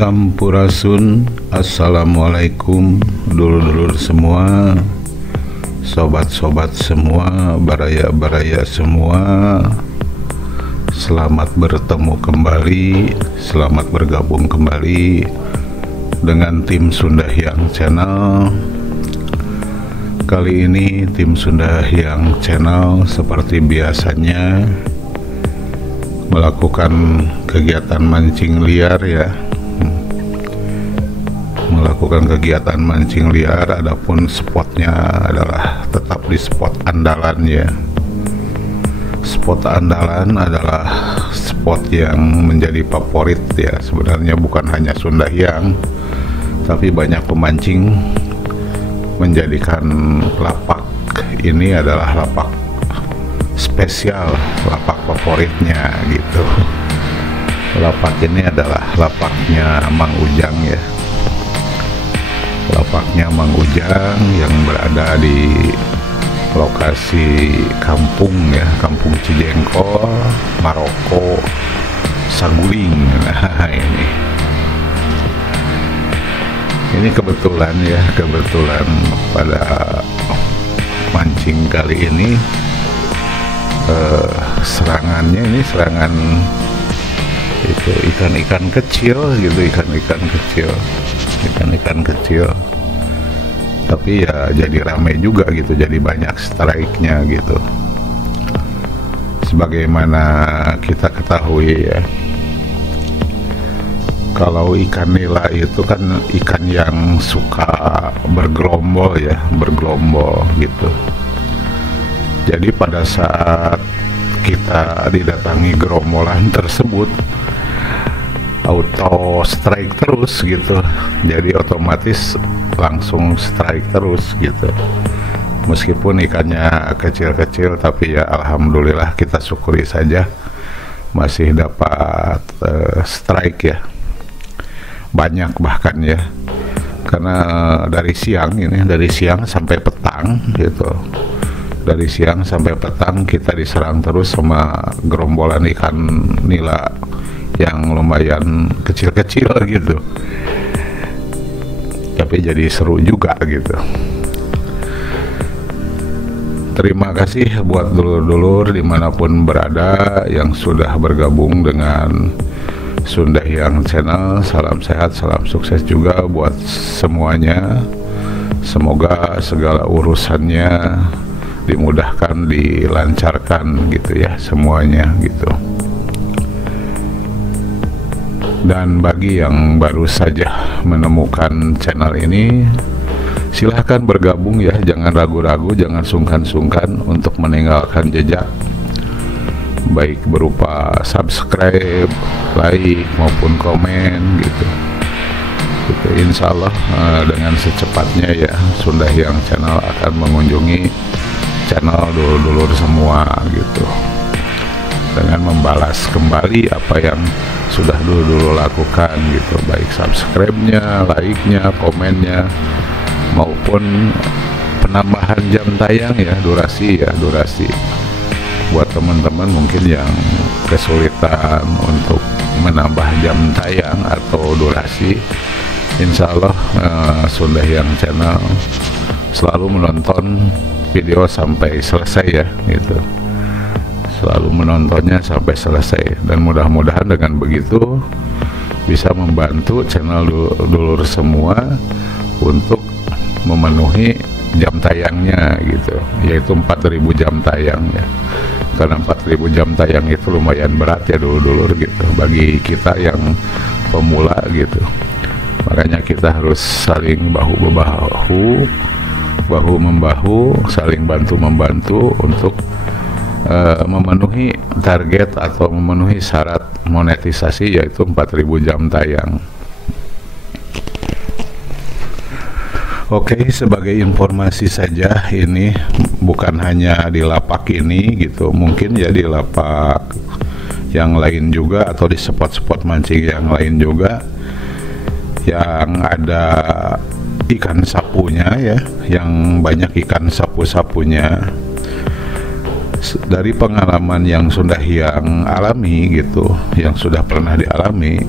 Sampurasun, assalamualaikum dulur-dulur semua, sobat-sobat semua, baraya-baraya semua. Selamat bertemu kembali, selamat bergabung kembali dengan tim Sunda Hyang Channel. Kali ini tim Sunda Hyang Channel seperti biasanya melakukan kegiatan mancing liar ya, melakukan kegiatan mancing liar. Adapun spotnya adalah tetap di spot andalan ya. Spot andalan adalah spot yang menjadi favorit ya, sebenarnya bukan hanya Sunda Hyang, tapi banyak pemancing menjadikan lapak ini adalah lapak spesial, lapak favoritnya gitu. Lapak ini adalah lapaknya Mang Ujang ya, lapaknya Mang Ujang yang berada di lokasi kampung ya, kampung Cijengkol, Maroko, Saguling. Nah ini kebetulan ya, kebetulan pada mancing kali ini serangannya ini serangan itu ikan-ikan kecil gitu, ikan-ikan kecil, tapi ya jadi rame juga gitu, jadi banyak strike-nya gitu. Sebagaimana kita ketahui ya, kalau ikan nila itu kan ikan yang suka bergerombol ya, bergerombol gitu. Jadi pada saat kita didatangi gerombolan tersebut, auto strike terus gitu. Jadi otomatis langsung strike terus gitu. Meskipun ikannya kecil-kecil, tapi ya alhamdulillah kita syukuri saja masih dapat strike ya. Banyak bahkan ya. Karena dari siang ini, dari siang sampai petang gitu. Dari siang sampai petang kita diserang terus sama gerombolan ikan nila yang lumayan kecil-kecil gitu, tapi jadi seru juga gitu. Terima kasih buat dulur-dulur dimanapun berada yang sudah bergabung dengan Sunda Hyang Channel. Salam sehat, salam sukses juga buat semuanya. Semoga segala urusannya dimudahkan, dilancarkan gitu ya semuanya gitu. Dan bagi yang baru saja menemukan channel ini, silahkan bergabung ya, jangan ragu-ragu, jangan sungkan-sungkan untuk meninggalkan jejak, baik berupa subscribe, like maupun komen gitu. Insya Allah dengan secepatnya ya Sunda Hyang Channel akan mengunjungi channel dulur-dulur semua gitu, dengan membalas kembali apa yang sudah dulu lakukan gitu, baik subscribe-nya, like-nya, komennya, maupun penambahan jam tayang ya, durasi ya, durasi buat teman-teman mungkin yang kesulitan untuk menambah jam tayang atau durasi. Insya Allah Sunda Hyang Channel selalu menonton video sampai selesai ya gitu, selalu menontonnya sampai selesai, dan mudah-mudahan dengan begitu bisa membantu channel dulur semua untuk memenuhi jam tayangnya gitu, yaitu 4000 jam tayang ya. Karena 4000 jam tayang itu lumayan berat ya dulur-dulur gitu bagi kita yang pemula gitu. Makanya kita harus saling bahu-membahu, bahu-membahu, saling bantu-membantu untuk memenuhi target atau memenuhi syarat monetisasi, yaitu 4000 jam tayang. Oke, sebagai informasi saja, ini bukan hanya di lapak ini gitu, mungkin ya di lapak yang lain juga atau di spot-spot mancing yang lain juga yang ada ikan sapunya ya, yang banyak ikan sapu-sapunya. Dari pengalaman yang sudah yang alami gitu, yang sudah pernah dialami,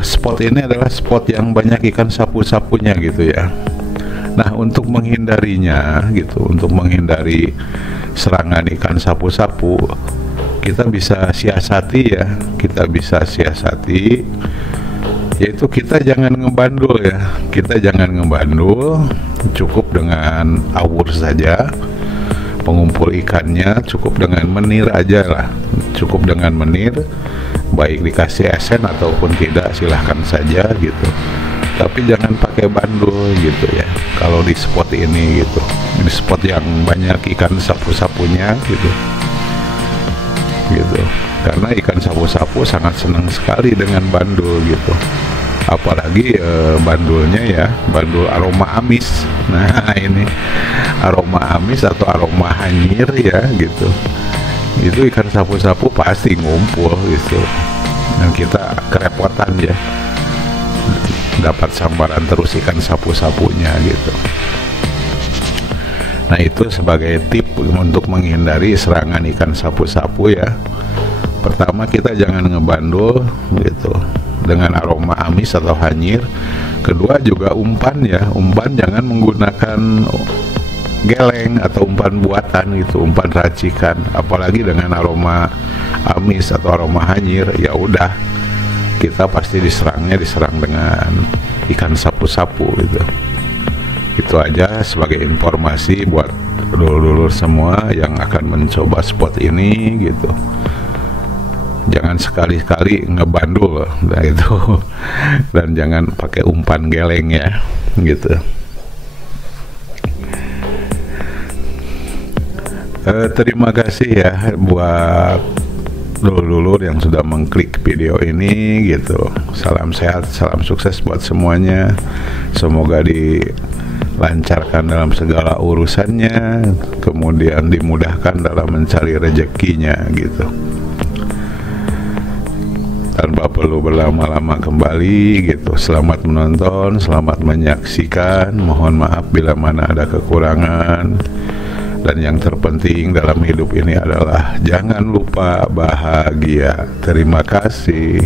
spot ini adalah spot yang banyak ikan sapu-sapunya gitu ya. Nah, untuk menghindarinya gitu, untuk menghindari serangan ikan sapu-sapu, kita bisa siasati ya, kita bisa siasati, yaitu kita jangan ngebandul ya, kita jangan ngebandul, cukup dengan awur saja. Pengumpul ikannya cukup dengan menir aja lah, cukup dengan menir, baik dikasih esen ataupun tidak silahkan saja gitu, tapi jangan pakai bandul gitu ya kalau di spot ini gitu, di spot yang banyak ikan sapu-sapunya gitu, karena ikan sapu-sapu sangat senang sekali dengan bandul gitu, apalagi bandulnya ya bandul aroma amis. Nah, ini aroma amis atau aroma hanyir ya gitu, itu ikan sapu-sapu pasti ngumpul gitu, dan kita kerepotan ya dapat sambaran terus ikan sapu-sapunya gitu. Nah, itu sebagai tip untuk menghindari serangan ikan sapu-sapu ya. Pertama, kita jangan ngebandul gitu dengan aroma amis atau hanyir. Kedua juga umpan ya, umpan jangan menggunakan geleng atau umpan buatan gitu, umpan racikan, apalagi dengan aroma amis atau aroma hanyir. Ya udah, kita pasti diserang dengan ikan sapu-sapu gitu. Itu aja sebagai informasi buat dulur-dulur semua yang akan mencoba spot ini gitu. Jangan sekali-kali ngebandul, nah itu, dan jangan pakai umpan geleng ya gitu. Terima kasih ya buat dulur-dulur yang sudah mengklik video ini gitu. Salam sehat, salam sukses buat semuanya. Semoga dilancarkan dalam segala urusannya, kemudian dimudahkan dalam mencari rezekinya gitu. Tanpa perlu berlama-lama kembali gitu. Selamat menonton, selamat menyaksikan. Mohon maaf bila mana ada kekurangan. Dan yang terpenting dalam hidup ini adalah jangan lupa bahagia. Terima kasih.